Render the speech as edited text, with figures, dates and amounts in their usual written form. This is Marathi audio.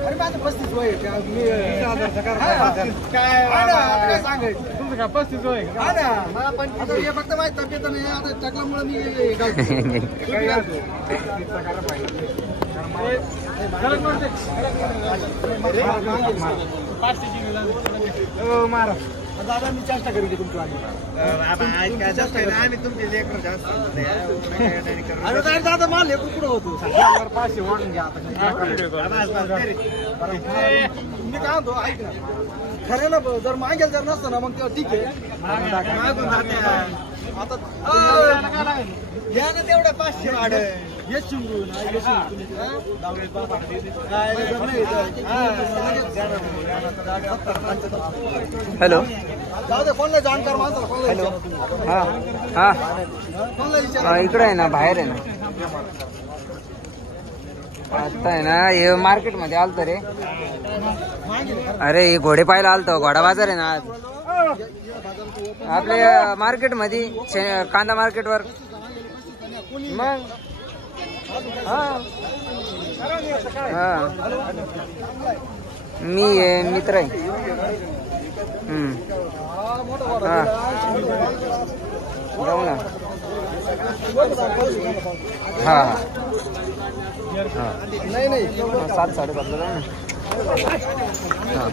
अरे माझं 35 वय काय सांगायचं तुमचं काय 35 वय का ना मला पण हे फक्त माझी तब्येत नाही आता टाकल्यामुळे मी मारा दादा मी चेष्टा करू तुमच्या दादा मला लेकरू कुठं होतो 500 वाढून घ्या आता मी काय म्हणतो ऐक ना खऱ्याला जर मागेल जर नसतं ना मग तेव्हा ठीक आहे आता या ना तेवढं 500 वाढ हॅलो जाऊ दे कोणला जाणकार माणसाला हॅलो हा हा इकडे आहे ना बाहेर आहे ना आता आहे ना हे मार्केट मध्ये आलतो रे अरे हे घोडे पाहायला आलतो घोडा बाजार आहे ना आज आपल्या मार्केट मध्ये कांदा मार्केट वर मग हा हा मी मित्र आहे हा जाऊ ना हा हा नाही नाही 7 7:30 ला जाऊ ना हा